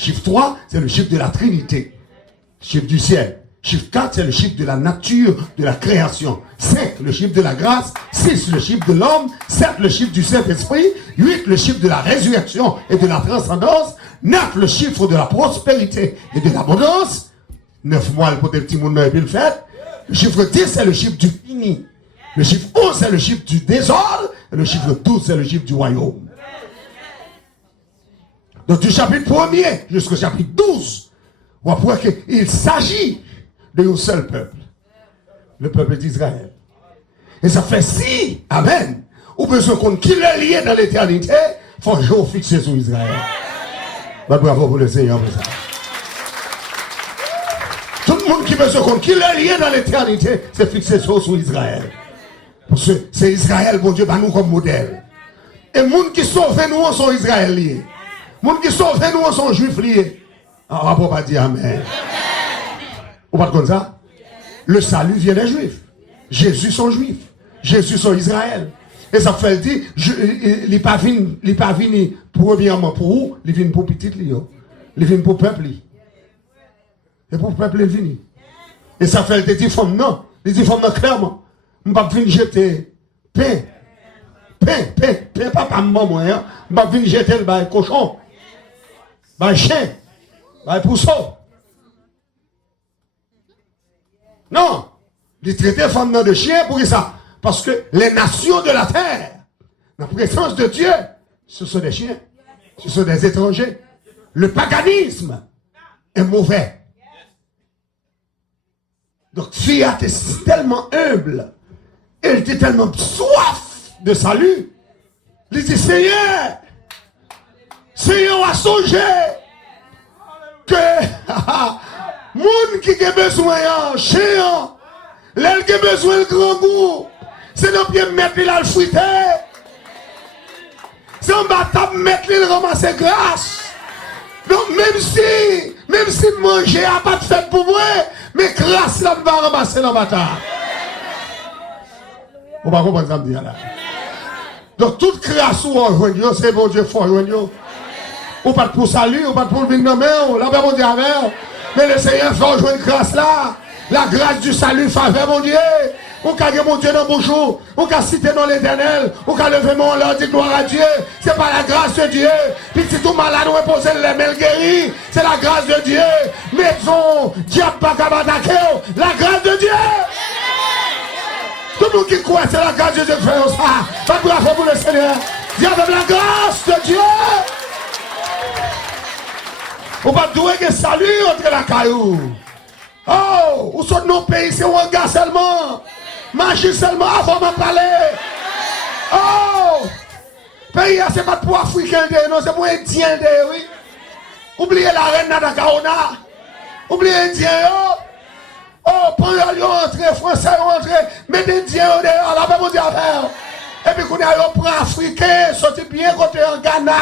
Chiffre 3, c'est le chiffre de la Trinité. Chiffre du ciel. Chiffre 4, c'est le chiffre de la nature, de la création. 5, le chiffre de la grâce. 6, le chiffre de l'homme. 7, le chiffre du Saint-Esprit. 8, le chiffre de la résurrection et de la transcendance. 9, le chiffre de la prospérité et de l'abondance. 9 mois pour des petits monde et puis le fait. Le chiffre 10, c'est le chiffre du fini. Le chiffre 11, c'est le chiffre du désordre. Et le chiffre 12, c'est le chiffre du royaume. Donc du chapitre 1er jusqu'au chapitre 12, on voit qu'il s'agit d'un seul peuple. Le peuple d'Israël. Et ça fait si, amen, ou besoin qu'on qu'il est lié dans l'éternité, il faut un jour fixer sur Israël. Bah, bravo pour le Seigneur pour ça. Tout le monde qui veut se compte qu'il est lié dans l'éternité, c'est fixé sur Israël. Parce que c'est Israël, bon Dieu, bah nous comme modèle. Et les gens qui sauvent nous sont Israël liés. Les gens qui sauvent nous sont juifs liés. On ne peut pas dire amen. Vous ne pas comme ça? Le salut vient des juifs. Jésus sont juifs. Jésus sont Israël. Et ça fait dire, il n'est pas venu premièrement pour vous, il vient pour petit Lio. Il vient pour peuple. Et pour peuple, il vient. Et ça fait dire, femme non. Il dit, femme non, clairement. Je ne vais pas venir jeter pain, papa, maman, hein. Je ne vais pas venir jeter le cochon, le chien, le pousseau. Non, il traitait femme de chien pour ça. Parce que les nations de la terre, la présence de Dieu, ce sont des chiens, ce sont des étrangers. Le paganisme est mauvais. Donc, Fiat est tellement humble, elle était tellement soif de salut. Il dit, Seigneur a songé que monde qui a besoin de chien, l'elle qui a besoin de grand goût, c'est le pied mettre il a le fruité. C'est un bâtard mettre il ramasser grâce. Donc même si manger n'a pas de fait pour moi, mais grâce là va ramasser le bâtard. On va comprendre ça me dire là. Donc toute grâce ou on joue, c'est bon Dieu fort joue. Ou pas pour salut, ou pas pour venir dans main, là va mon Dieu avec. Mais le Seigneur fait jouer une grâce là. La grâce du salut faveur mon Dieu. Ou qu'a mon Dieu dans bonjour, ou qu'a cité dans l'éternel, ou qu'a levé mon là, dit gloire à Dieu. C'est pas la grâce de Dieu. Puis si tout malade ou reposer les mains guéris, c'est la grâce de Dieu. Maison, diable pas attaquer, la grâce de Dieu. Tout le monde qui croit, c'est la grâce de Dieu qui fait ça. Pas bravo pour le Seigneur. Dis avec la grâce de Dieu. On va douer que salut entre la caillou. Oh, où sont nos pays, c'est un gars seulement. Marcher seulement avant de parler. Oh, pays, c'est pas pour Africain, non, c'est pour Indien, oui. Oubliez la reine Nadakaona. Oubliez Indien, oh, pendant qu'ils rentrent, Français rentrent, mais les Indiens, dehors, là, pas mon Dieu affaire. Et puis, qu'on a pris Africain, sorti bien côté en Ghana.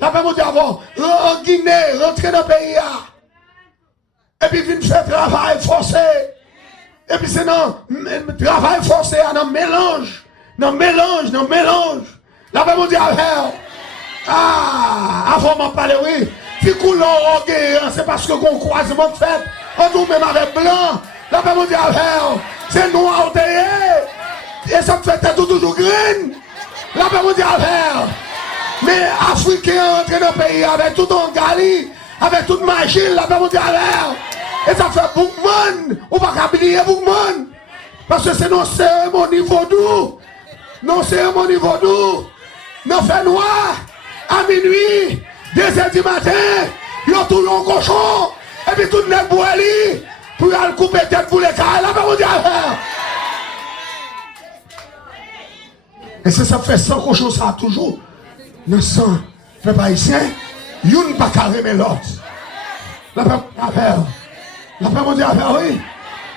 Là, pas mon Dieu avant, en Guinée, rentrer dans le pays. Et puis, vient faire travail forcé. Et puis, c'est non, travail forcé, non mélange. Non mélange. Là, pas mon Dieu affaire. Ah, avant de parler, oui. Si coulon c'est parce que qu'on croisement fait, on nous même avec blanc. Là, pas mon Dieu affaire. C'est noir derrière. Et ça me fait toujours green. Là, pas mon Dieu affaire. Mais Africains rentrent dans le pays avec tout en Gali, avec toute machine, là, pas mon Dieu affaire. Et ça fait beaucoup de monde. On va pas oublier beaucoup de monde. Parce que c'est nos cérémonies vaudou. Nos cérémonies vaudou. Nos fait noir. À minuit, 2h du matin, ils ont tout un cochon. Et puis tout le monde boit pour aller couper tête pour les cailles. Là, pas mon Dieu affaire. Et ça fait 100 cochons, ça toujours. 900 peuple haïtien, y'une pas carré mais l'autre. La peuple affaire. La peuple dit affaire, oui.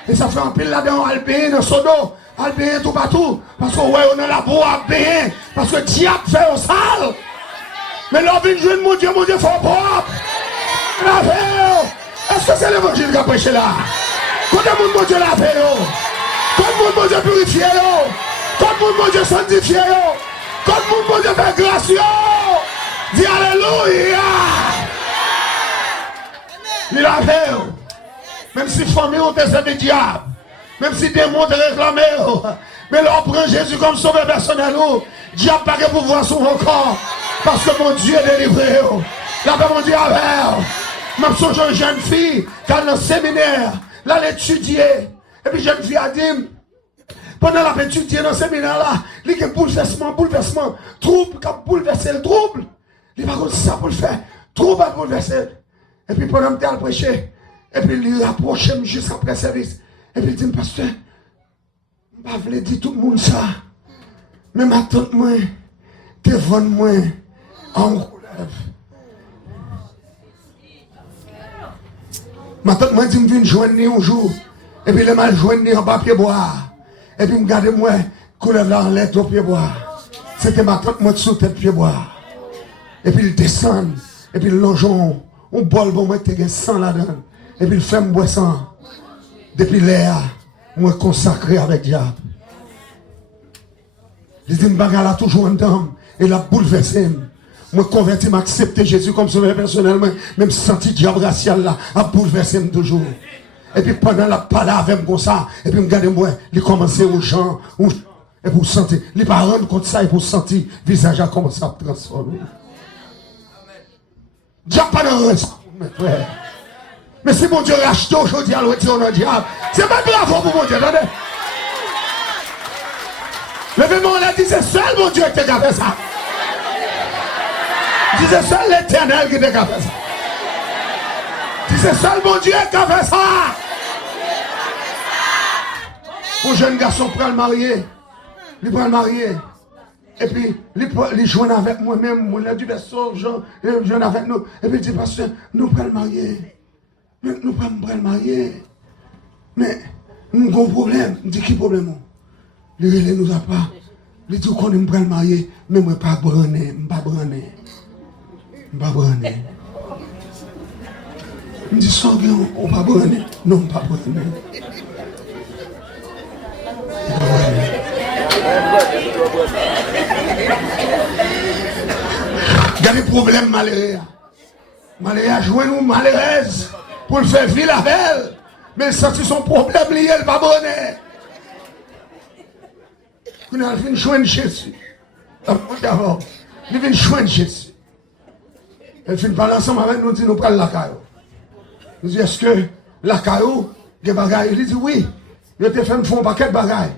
Et ça fait un pile là-dedans, Albéen, dans Sodo, Albéen tout partout. Parce que ouais, on a la boue Albéen. Parce que diable fait au sale. Mais là, vient jouer mon Dieu, faut propre. L'affaire. Est-ce que c'est l'évangile qui a prêché là? Quand le monde, mon Dieu, l'a fait, quand le monde, mon Dieu, purifié, quand le monde, mon Dieu, sanctifié, quand le monde, mon Dieu, fait grâce, dis alléluia. Il a fait. Même si famille ont des diables. Même si démons te réclamé. Mais là, on prend Jésus comme sauveur personnel. Diable pas de pouvoir sur mon corps. Parce que mon Dieu est délivré. Là, mon Dieu a fait. Je suis une jeune fille qui a dans le séminaire. Là, elle étudier. Et puis, jeune fille a dit, pendant la étudier dans le séminaire là, il y a un bouleversement, trouble, qui a bouleversé le trouble. Il va comme ça pour le faire. Trouble à bouleverser. Et puis, pendant que je prêché, et puis il rapproche juste après le service. Et puis il dit, pasteur, je ne vais pas dire tout le monde ça. Mais ma tante, moi, devant moi, en relève. Ma tante, moi, dit, je viens joindre un jour. Et puis, il m'a joindre en papier bois. Et puis, je regarde moi, couleur là en lettre au pied bois. C'était ma tante, moi, sous tête pied bois. Et puis, il descend. Et puis, le longeon, on bol bon, moi, tu as 100 là-dedans. Et puis, il fait me boire sang. Depuis l'air, moi, consacré avec diable. Il dit, bagarre là, toujours en dame. Et il a bouleversé. Moi, converti, m'a accepté Jésus comme sauveur personnellement. Même senti diable racial là, a bouleversé toujours. Et puis pendant la parole avec moi ça, et puis regardez moi, il commençait aux gens, et pour sentir, il pas rendre compte ça, et pour sentir, le visage a commencé à transformer. Dieu pas dans le mes frères. Mais si mon Dieu rachète aujourd'hui à l'autre dans le diable, c'est pas bravo pour mon Dieu, attendez. Levez-moi, on a dit, c'est seul mon Dieu qui t'a fait ça. C'est seul l'Éternel qui t'a fait ça. C'est seul mon Dieu qui a fait ça. Mon jeune garçon prend le marié. Il prend le marié. Et puis, il joue avec moi-même. Il a dit, il joue avec nous. Et puis, il dit, pasteur, nous prenons le marié. Mais nous prenons le marié. Mais, nous avons un problème. Il dit, qui problème? Il ne nous a pas. Il dit, qu'on ne prend le marié. Mais moi, pas branné. Je ne pas branné. Je ne pas branné. Je dis, sanguin, on ne va pas branner. Non, on ne va pas branner. Il y a des problèmes malheureux. Malheureux a joué nous malheureuse pour le faire vivre la belle. Mais il sentit son problème lié, il ne va pas branner. Il a venu joindre Jésus. D'abord, il vient joindre Jésus. Il vient parler ensemble avec nous, dit, nous prenons la caillou. Nous dit, est-ce que la caillou, des bagailles? Il dit, oui. Il a fait un paquet de bagailles.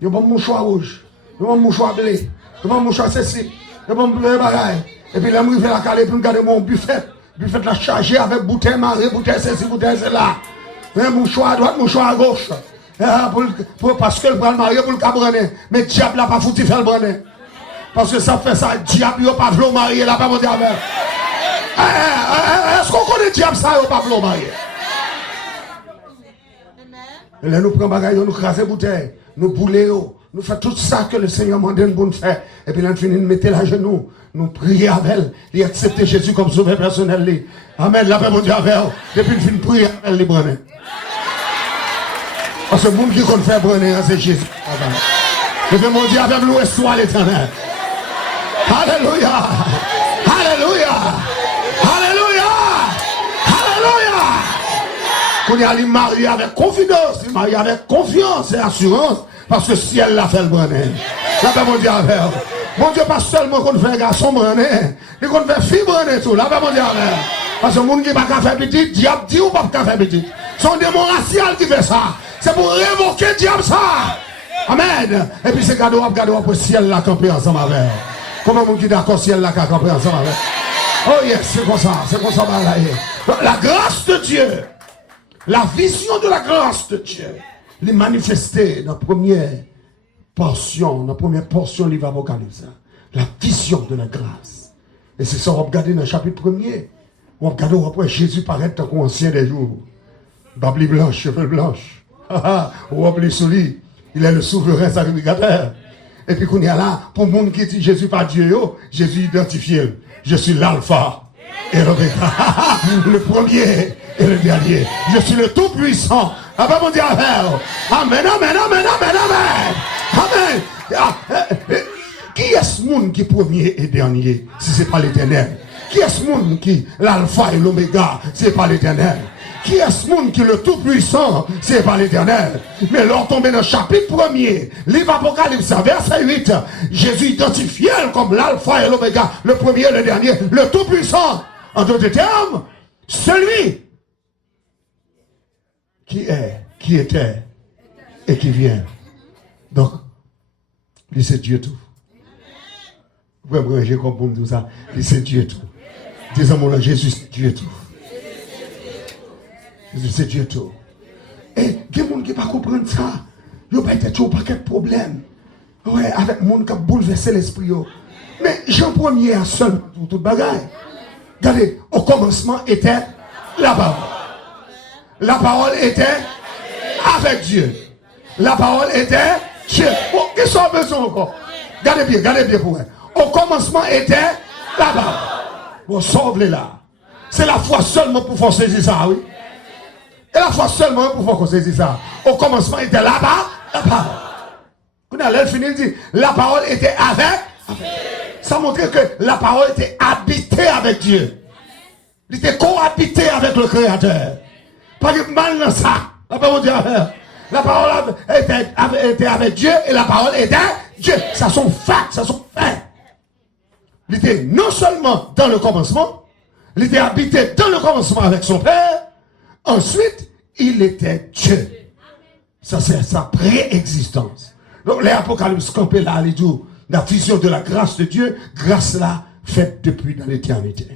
Il a un mouchoir rouge. Il a un mouchoir blé. Il a un mouchoir ceci. Il a un bagaille. Et puis, il a mis la caillou, puis il a mon buffet. Buffet la chargé avec bouteille marée, bouteille ceci, bouteille cela. Un mouchoir à droite, mouchoir à gauche. Parce que le bras marié pour le cabrener. Mais le diable n'a pas foutu faire le brener. Parce que ça fait ça, le diable n'a pas voulu marier, là, pas mon diable. Est-ce qu'on connaît le diable ça, il n'a pas voulu marier? Et là, nous prenons bagaille, nous crasons bouteille, nous boulons, nous faisons tout ça que le Seigneur m'a demandé de faire. Et puis là, nous finissons de mettre la genou, nous prions avec elle, et accepter Jésus comme sauveur personnel. Amen, la paix mon Dieu avec elle. Depuis nous finissons de prier avec elle, les brûler. Parce que le monde qui compte faire brûler, c'est Jésus. Et puis mon Dieu avec nous, soit l'Éternel. Alléluia! Alléluia! Alléluia! Alléluia! Qu'on y a marié avec confidence, il marie avec confiance et assurance, parce que si elle l'a fait le brené. Là, ben, mon Dieu, avec. Mon Dieu, pas seulement qu'on fait un garçon brené, mais qu'on fait fille brené tout. Là, ben, mon Dieu, avec. Parce que le monde qui n'a pas fait petit, diable dit ou pas faire petit. C'est un démon racial qui fait ça. C'est pour révoquer le diable ça. Amen. Et puis c'est cadeau pour le ciel là camper ensemble avec. Comment mon qui d'accord ciel là camper ensemble avec? Oh yes, c'est comme ça, la grâce de Dieu, la vision de la grâce de Dieu, les manifester dans la première portion du livre Apocalypse. La vision de la grâce. Et c'est ça, on va regarder dans le chapitre 1er. On va regarder après Jésus paraît tant qu'on ancien des jours. Babli blanche, cheveux blanches. On va appeler sur lui. Il est le souverain sacrificateur. Et puis qu'on y a là, pour le monde qui dit Jésus pas Dieu, Jésus identifié. Je suis l'alpha et l'oméga. Le premier et le dernier. Je suis le tout-puissant. Ah ben mon Dieu, amen, amen, amen, amen, amen. Qui est ce monde qui est premier et dernier, si ce n'est pas l'Éternel? Qui est ce monde qui l'alpha et l'oméga, c'est pas l'Éternel? Qui est ce monde qui est le tout-puissant, c'est pas l'Éternel? Mais lors tomber dans le chapitre 1er, livre Apocalypse, verset 8, Jésus identifié comme l'alpha et l'oméga, le premier et le dernier, le tout-puissant. En d'autres termes, celui qui est, qui était et qui vient. Donc, lui c'est Dieu tout. Vous pouvez me ranger comme pour tout ça. Lui c'est Dieu tout. Disons-moi, Jésus c'est Dieu tout. Jésus c'est Dieu tout. Et il y a des gens qui ne comprennent pas ça. Il n'y a pas de paquet de problèmes. Ouais, avec des gens qui ont bouleversé l'esprit. Mais Jean 1er a seul tout bagaille. Regardez, au commencement était la parole. La parole était avec Dieu. La parole était Dieu. Bon, qu'est-ce qu'on a besoin encore? Regardez bien pour vous. Au commencement était la parole. Bon, sauve-les là. C'est la foi seulement pour faire saisir ça, oui. Et la foi seulement pour faire saisir ça. Au commencement était là-bas, la parole. Quand elle finit, il dit, la parole était avec. Ça montrait que la parole était habitée avec Dieu. Il était cohabité avec le Créateur. Pas de mal dans ça. La parole était avec Dieu et la parole était Dieu. Ça sont facts, ça sont faits. Il était non seulement dans le commencement, il était habité dans le commencement avec son Père. Ensuite, il était Dieu. Ça, c'est sa préexistence. Donc, les Apocalypse campés là, les dit, la vision de la grâce de Dieu, grâce là, faite depuis dans l'éternité.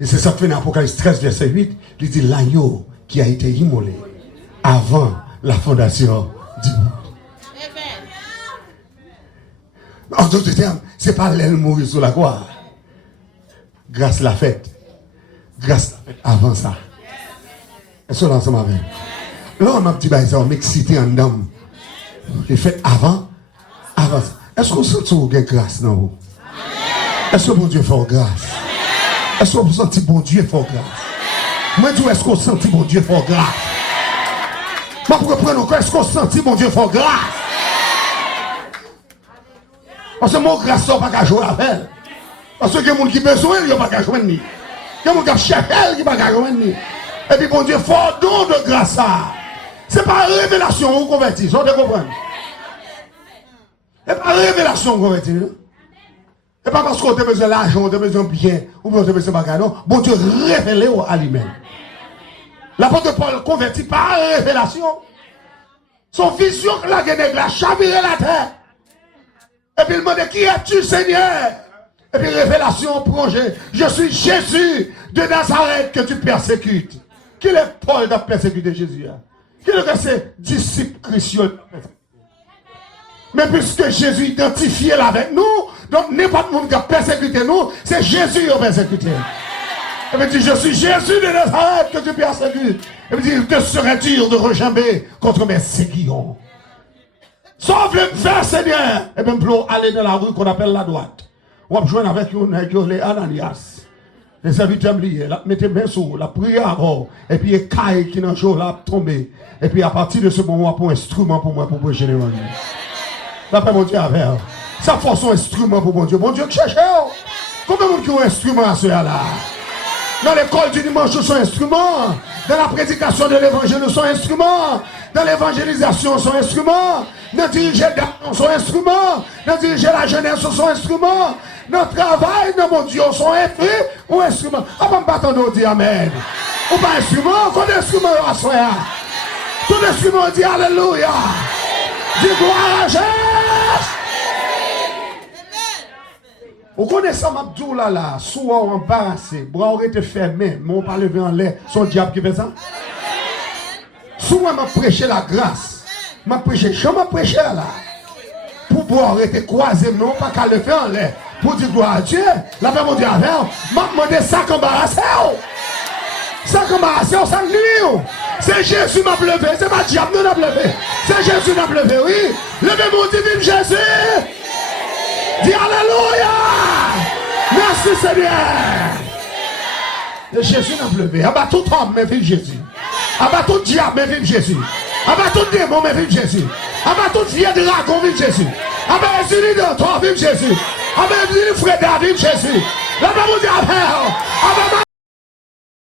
Et c'est ça que fait dans Apocalypse 13, verset 8, il dit l'agneau qui a été immolé avant la fondation du monde. En d'autres termes, ce n'est pas l'aile mourir sur la croix. Grâce la fête. Grâce la fête avant ça. Est-ce que là, ensemble avec? Là, on m'a dit, ça on m'excité en homme. Les fêtes avant ça. Est-ce qu'on sent que vous avez grâce dans vous? Est-ce que bon Dieu fait grâce? Est-ce qu'on sent bon Dieu fait grâce? Moi, je dis, est-ce qu'on sent bon Dieu fait grâce? Moi, pour reprendre encore, est-ce qu'on sent bon Dieu fait grâce? Parce que mon grâce, ça n'a pas qu'à jouer avec elle. Parce que les gens qui ont besoin, ils n'ont pas qu'à jouer. Il y a des gens qui cherchent elle, qui n'ont pas qu'à jouer. Et puis, bon Dieu, fort don de grâce. Ce n'est pas révélation ou convertir. Vous comprenez? Ce n'est pas révélation ou convertir. Ce n'est pas parce qu'on a besoin d'argent, on a besoin de bien, ou on a besoin de bagage. Non, bon Dieu révélé à lui-même. L'apôtre Paul convertit par révélation. Son vision, la guenègue, la chaviré la terre. Et puis il demande, qui es-tu, Seigneur? Et puis révélation, projet. Je suis Jésus de Nazareth que tu persécutes. Qui est Paul qui a persécuté Jésus? Qui est ses disciples chrétiens? Mais puisque Jésus identifié là avec nous, donc n'importe qui qui a persécuté nous, c'est Jésus qui a persécuté. Et puis dit, je suis Jésus de Nazareth que tu persécutes. Et puis dit, il te serait dur de rejamber contre mes séquillons. Sauve le faire, Seigneur. Et même pour aller dans la rue qu'on appelle la droite. On va jouer avec les Ananias. Les serviteurs liés, mettez main sur la prière, et puis il caille qui dans le jour là tomber. Et puis à partir de ce moment, pour un instrument pour moi, pour prêcher l'évangile. D'après mon Dieu, avec ça force son instrument pour mon Dieu. Mon Dieu, cherchez. Combien de monde qui ont un instrument à ce là? Dans l'école du dimanche, son instrument. Dans la prédication de l'évangile, son instrument. Dans l'évangélisation, son instrument. Dans diriger son instrument. Dans diriger la jeunesse, son instrument. Dans le travail, dans mon Dieu, son effet ou instrument. Ah, ben, pas nous dire Amen. Ou pas instrument, qu'on instrument à soi. Tout instrument dit Alléluia. Dis gloire à Jésus. Vous connaissez ça, Mabdou là, soit embarrassé, bras auraient été fermés, mais on pas levé en l'air, son diable qui fait ça. Soit m'a prêché la grâce, m'a prêché, je m'a prêché là. Pour pouvoir arrêter croisé, non pas qu'à lever en l'air. Pour dire gloire à Dieu, la paix mon Dieu avec, m'a demandé ça qu'embarrassé. Ça qu'embarrassé, on s'en nuit. C'est Jésus m'a levé, c'est pas diable nous n'a levé. C'est Jésus m'a levé, oui. Levez mon divin Jésus. Dis Alléluia. Merci Seigneur. Et Jésus n'a levé. Abat tout homme, mais vive Jésus. Abat tout diable, mais vive Jésus. Abat tout démon, mais vive Jésus. Abat tout vieux dragon, vive Jésus. Abat les unis de toi, vive Jésus. Avec frère David Jésus. La Bible dit avec